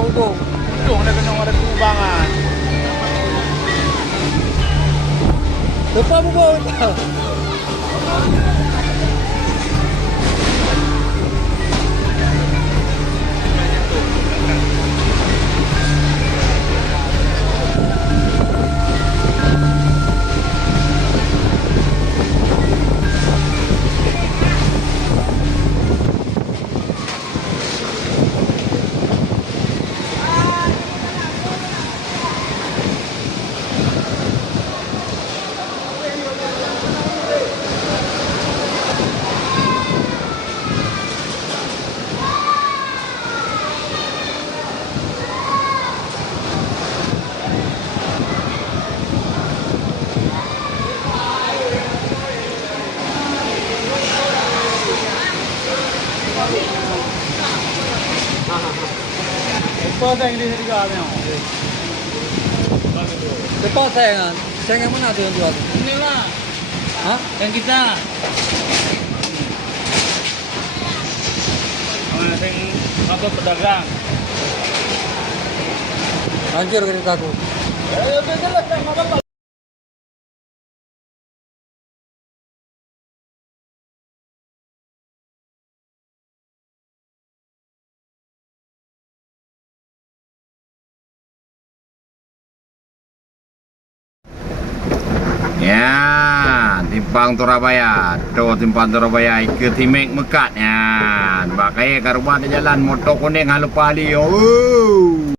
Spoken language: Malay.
Ugo. Untung na kena ada kubangan. Lupa Ugo. Lepas saya English juga ada yang. Lepas sayangan. Sayangan mana tu yang jual? Ini lah. Hah? Yang kita. Yang apa pedagang. Hancur keretaku. Ya, jelas kan apa-apa. Ya, timpang Surabaya. Tu timpang Surabaya ke Timek Mekat ya. Pakai ke rumah di jalan motor kuning halupa ali. Oh.